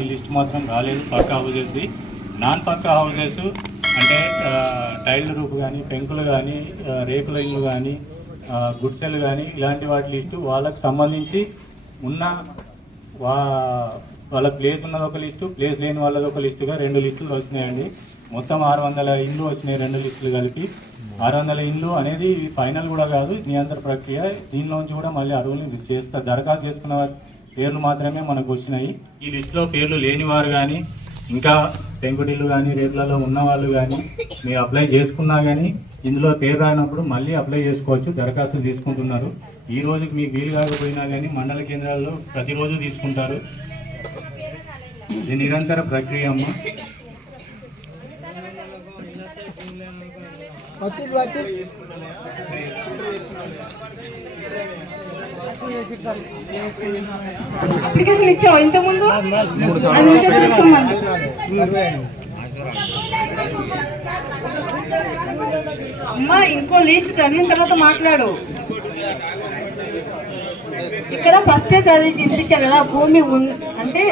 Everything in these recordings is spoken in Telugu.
ఈ లిస్ట్ మాత్రం రాలేదు pucca houses non pucca houses అంటే టైల్ రూఫ్ కానీ పెంకులు కానీ రేకుల ఇల్లు కానీ గుడ్సెలు కానీ ఇలాంటి వాటి లిస్టు వాళ్ళకు సంబంధించి ఉన్న వా వాళ్ళ ప్లేస్ ఉన్నది ఒక లిస్టు ప్లేస్ లేని వాళ్ళది ఒక లిస్టుగా రెండు లిస్టులు వచ్చినాయండి. మొత్తం ఆరు వందల ఇండ్లు వచ్చినాయి రెండు లిస్టులు కలిపి. ఆరు వందల ఇండ్లు అనేది ఫైనల్ కూడా కాదు నియంత్రణ ప్రక్రియ. దీనిలోంచి కూడా మళ్ళీ అరువులు చేస్తారు దరఖాస్తు చేసుకున్న పేర్లు మాత్రమే మనకు వచ్చినాయి. ఈ లిస్టులో పేర్లు లేని వారు కానీ ఇంకా పెంకుటిల్లు కానీ రేట్లలో ఉన్న వాళ్ళు కానీ మీరు అప్లై చేసుకున్నా కానీ ఇందులో పేరు రానప్పుడు మళ్ళీ అప్లై చేసుకోవచ్చు దరఖాస్తులు తీసుకుంటున్నారు. ఈ రోజుకి మీకు వీలు కాకపోయినా కానీ మండల కేంద్రాల్లో ప్రతిరోజు తీసుకుంటారు. ఇది నిరంతర ప్రక్రియ అమ్మ. అప్లికేషన్ ఇచ్చావు? ఇంతకుముందు ముందు? అమ్మా ఇంకో లిస్ట్ చదివిన తర్వాత మాట్లాడు. ఇక్కడ ఫస్ట్ చదివి చూపించారు కదా భూమి ఉంది అంటే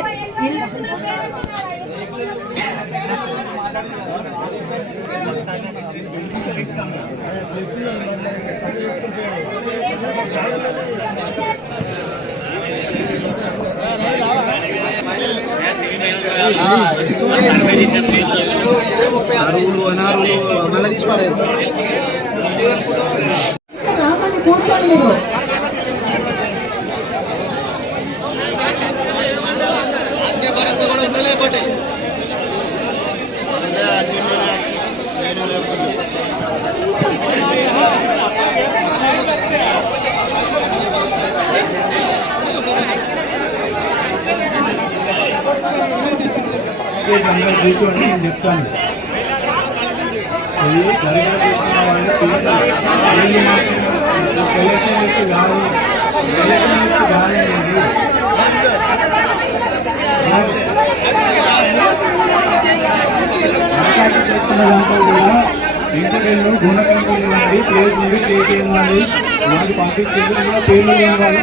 అరువులు అనారులు మళ్ళీ తీసుకోలేదు భరోసా కూడా మీరు కూడా అందరూ కూర్చోండి నేను చెప్తాను ఇది దరఖాస్తు వాళ్ళు తీసుకోవాలి. మాత్రం కాదు సెలక్షన్ కాదండి కూడా ఇంటర్వ్యూలో గుణకంలో ఇవ్వండి ప్లేస్ ఉంది ప్లేస్ మాకు పేర్లు ఇవ్వాలి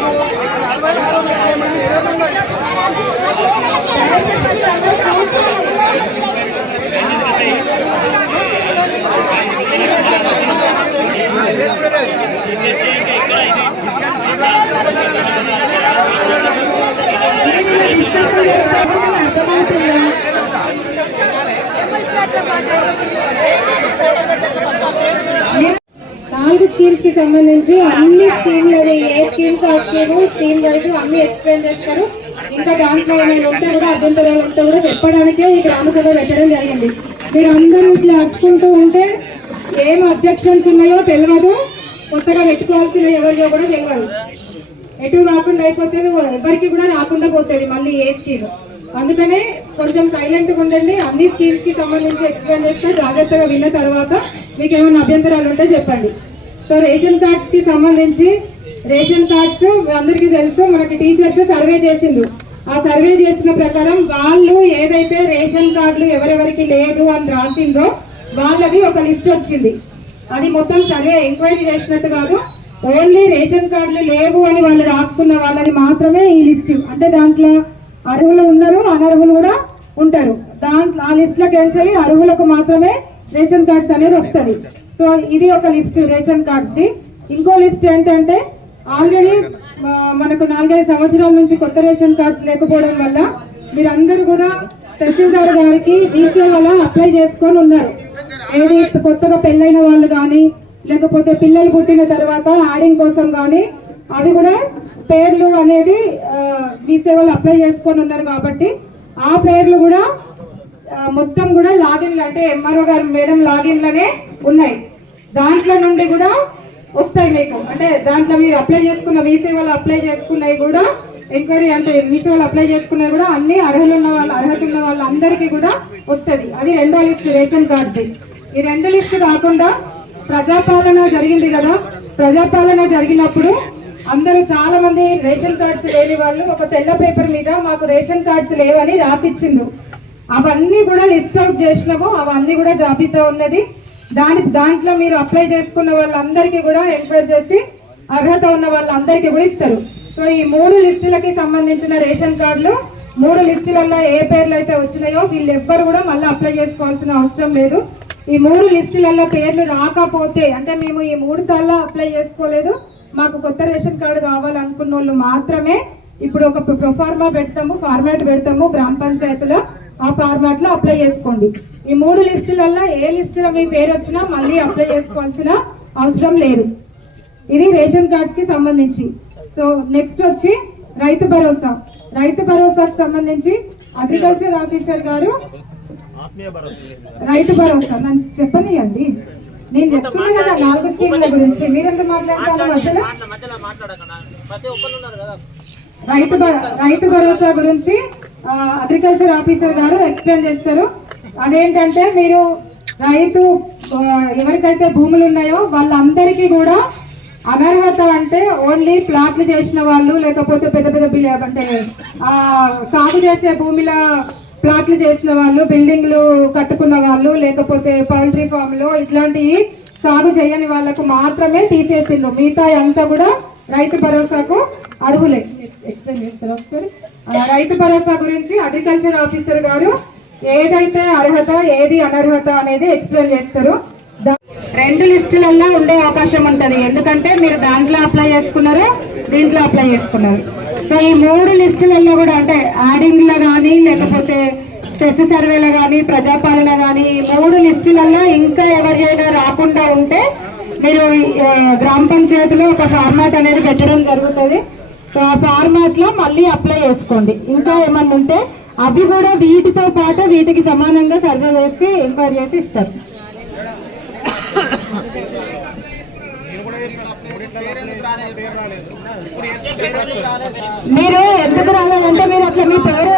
నుంచి అన్ని స్కీమ్లు ఏ స్కీమ్ ఆ స్కీమ్ స్కీమ్ వరకు అన్ని ఎక్స్ప్లెయిన్ చేస్తారు. ఇంకా దాంట్లో ఏమైనా ఉంటే కూడా అభ్యంతరాలు ఉంటే కూడా చెప్పడానికే ఈ గ్రామసభ పెట్టడం జరిగింది. మీరు అందరూ ఇట్లా ఉంటే ఏం అబ్జెక్షన్స్ ఉన్నాయో తెలియదు కొత్తగా పెట్టుకోవాల్సిన ఎవరిలో కూడా తెలియదు ఎటు కాకుండా అయిపోతుంది ఎవరికి కూడా రాకుండా పోతుంది మళ్ళీ ఏ స్కీమ్. అందుకనే కొంచెం సైలెంట్గా ఉండండి. అన్ని స్కీమ్స్కి సంబంధించి ఎక్స్ప్లెయిన్ చేస్తే జాగ్రత్తగా విన్న తర్వాత మీకు ఏమైనా అభ్యంతరాలు ఉంటే చెప్పండి. సో రేషన్ కార్డ్స్కి సంబంధించి రేషన్ కార్డ్స్ అందరికి అందరికీ తెలుసు. మనకి టీచర్స్ సర్వే చేసిండ్రు. ఆ సర్వే చేసిన ప్రకారం వాళ్ళు ఏదైతే రేషన్ కార్డులు ఎవరెవరికి లేదు అని రాసిండ్రో వాళ్ళది ఒక లిస్ట్ వచ్చింది. అది మొత్తం సర్వే ఎంక్వైరీ చేసినట్టు కాదు. ఓన్లీ రేషన్ కార్డులు లేవు అని వాళ్ళు రాసుకున్న వాళ్ళని మాత్రమే ఈ లిస్ట్ అంటే దాంట్లో అర్హులు ఉన్నారు అనర్హులు కూడా ఉంటారు. దాంట్లో ఆ లిస్ట్లో లో అర్హులకు మాత్రమే రేషన్ కార్డ్స్ అనేది వస్తుంది. సో ఇది ఒక లిస్ట్ రేషన్ కార్డ్స్ ది ఇంకో లిస్ట్ ఏంటంటే ఆల్రెడీ మనకు నాలుగైదు సంవత్సరాల నుంచి కొత్త రేషన్ కార్డ్స్ లేకపోవడం వల్ల మీరందరూ కూడా తహసీల్దార్ గారికి వీసీ వల్ల అప్లై చేసుకొని ఉన్నారు. ఏది కొత్తగా పెళ్ళైన వాళ్ళు కానీ లేకపోతే పిల్లలు పుట్టిన తర్వాత ఆడింగ్ కోసం కానీ అవి కూడా పేర్లు అనేది మీ సేవలు అప్లై చేసుకొని ఉన్నారు కాబట్టి ఆ పేర్లు కూడా మొత్తం కూడా లాగిన్లు అంటే ఎంఆర్ఓ గారు మేడం లాగిన్లనే ఉన్నాయి. దాంట్లో నుండి కూడా వస్తాయి మీకు. అంటే దాంట్లో మీరు అప్లై చేసుకున్న మీ సేవలు అప్లై చేసుకున్నవి కూడా ఎంక్వైరీ అంటే మీ సేవలు అప్లై చేసుకున్నవి కూడా అన్ని అర్హులు ఉన్న వాళ్ళు అర్హత ఉన్న వాళ్ళందరికీ కూడా వస్తుంది. అది రెండో లిస్ట్ రేషన్ కార్డుది. ఈ రెండు లిస్టు కాకుండా ప్రజాపాలన జరిగింది కదా. ప్రజాపాలన జరిగినప్పుడు అందరూ చాలా మంది రేషన్ కార్డ్స్ లేని వాళ్ళు ఒక తెల్ల పేపర్ మీద మాకు రేషన్ కార్డ్స్ లేవని రాసిచ్చిండ్రు. అవన్నీ కూడా లిస్ట్ అవుట్ చేసినాము అవన్నీ కూడా జాబితా ఉన్నది. దాని దాంట్లో మీరు అప్లై చేసుకున్న వాళ్ళందరికీ కూడా ఎంక్వైరీ చేసి అర్హత ఉన్న వాళ్ళందరికీ కూడా ఇస్తారు. సో ఈ మూడు లిస్టులకి సంబంధించిన రేషన్ కార్డులు మూడు లిస్టులలో ఏ పేర్లు అయితే వచ్చినాయో వీళ్ళు ఎవ్వరు కూడా మళ్ళీ అప్లై చేసుకోవాల్సిన అవసరం లేదు. ఈ మూడు లిస్టులలో పేర్లు రాకపోతే అంటే మేము ఈ మూడు సార్లు అప్లై చేసుకోలేదు మాకు కొత్త రేషన్ కార్డు కావాలనుకున్న వాళ్ళు మాత్రమే ఇప్పుడు ఒక ప్రొఫార్మా పెడతాము ఫార్మాట్ పెడతాము గ్రామ పంచాయతీలో. ఆ ఫార్మాట్లో అప్లై చేసుకోండి. ఈ మూడు లిస్టులలో ఏ లిస్టులో మీ పేరు వచ్చినా మళ్ళీ అప్లై చేసుకోవాల్సిన అవసరం లేదు. ఇది రేషన్ కార్డ్స్కి సంబంధించి. సో నెక్స్ట్ వచ్చి రైతు భరోసా. రైతు భరోసాకు సంబంధించి అగ్రికల్చర్ ఆఫీసర్ గారు రైతు భరోసా. నన్ను చెప్పనియండి నేను చెప్తున్నా కదా నాలుగు స్కీమ్ల గురించి. మీరెంత మాట్లాడతాను మధ్యలో? రైతు రైతు భరోసా గురించి అగ్రికల్చర్ ఆఫీసర్ గారు ఎక్స్ప్లెయిన్ చేస్తారు. అదేంటంటే మీరు రైతు ఎవరికైతే భూములు ఉన్నాయో వాళ్ళందరికీ కూడా అనర్హత అంటే ఓన్లీ ప్లాట్లు చేసిన వాళ్ళు లేకపోతే పెద్ద పెద్ద అంటే సాగు చేసే భూమిలో ప్లాట్లు చేసిన వాళ్ళు బిల్డింగ్లు కట్టుకున్న వాళ్ళు లేకపోతే పౌల్ట్రీ ఫామ్లు ఇట్లాంటివి సాగు చేయని వాళ్ళకు మాత్రమే తీసేసిండ్రు. మిగతా అంతా కూడా రైతు భరోసాకు అర్హులే. ఎక్స్ప్లెయిన్ చేస్తారు ఒకసారి? రైతు భరోసా గురించి అగ్రికల్చర్ ఆఫీసర్ గారు ఏదైతే అర్హత ఏది అనర్హత అనేది ఎక్స్ప్లెయిన్ చేస్తారు. రెండు లిస్టులలో ఉండే అవకాశం ఉంటుంది. ఎందుకంటే మీరు దాంట్లో అప్లై చేసుకున్నారు దీంట్లో అప్లై చేసుకున్నారు. సో ఈ మూడు లిస్టులలో కూడా అంటే యాడింగ్లో కానీ లేకపోతే సెస్ సర్వేలో కానీ ప్రజాపాలన కానీ ఈ మూడు లిస్టులలో ఇంకా ఎవరైనా రాకుండా ఉంటే మీరు గ్రామ పంచాయతీలో ఒక ఫార్మాట్ అనేది పెట్టడం జరుగుతుంది. ఫార్మాట్లో ఫార్మాట్లో మళ్ళీ అప్లై చేసుకోండి. ఇంకా ఏమన్నా ఉంటే అవి కూడా వీటితో పాటు వీటికి సమానంగా సర్వే చేసి ఎంక్వైరీ చేసి ఇస్తారు. మీరు ఎందుకు రాలేదంటే మీరు అట్లా మీ పేరు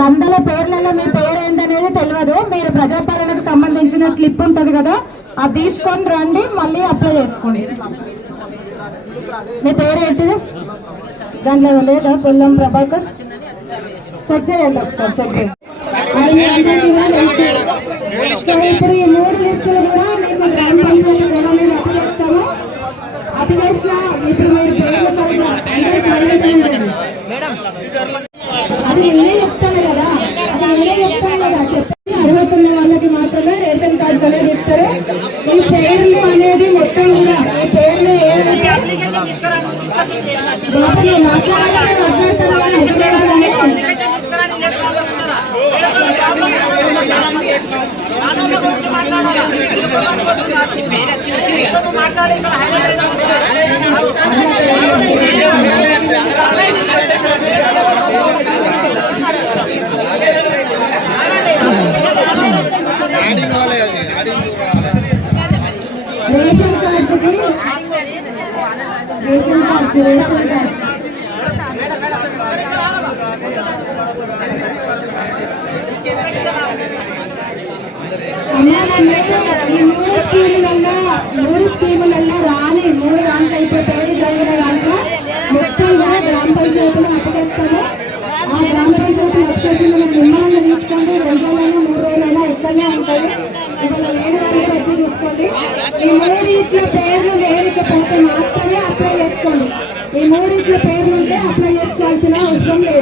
వందల పేర్లలో మీ పేరు ఏంటనేది తెలియదు. మీరు ప్రజాపాలనకు సంబంధించిన స్లిప్ ఉంటది కదా అది తీసుకొని రండి మళ్ళీ అప్లై చేసుకోండి. మీ పేరు ఏంటిది? దాంట్లో లేదా పొల్లం ప్రభాకర్? చెక్ చేయండి ఒకసారి చెక్ చేయండి. ఇప్పుడు ఈ మూడు లిస్టులు కూడా గ్రామ పంచాయతీ ఇప్పుడు మీరు పేర్లు అది నేనే చెప్తాను కదా. నేనే చెప్తాను కదా. చెప్పి అర్హత ఉన్న వాళ్ళకి మాత్రమే రేషన్ కార్డు అనేది ఇస్తారు ఈ పేర్లు అనేది మొత్తం కూడా ఈ పేర్లు ఏదైతే రేషన్ కార్డు రేషన్ కార్డు మూడు స్కీములలో రాని మూడు దాంట్లో అయిపోతాయి జరిగిన దాంట్లో మొత్తం గ్రామ పంచాయతీలు అప్పగిస్తాము ఆ గ్రామ పంచాయతీలు వచ్చేసి మనం తీసుకోండి రెండు రోజులైనా మూడు రోజులైనా ఇక్కడనే ఉంటుంది ఇవాళ లేని వాళ్ళకి వచ్చి ఈ మూడింట్లో పేర్లు లేకపోతే మాత్రమే అప్లై చేసుకోండి ఈ మూడింట్లో పేర్లు ఉంటే అప్లై చేసుకోండి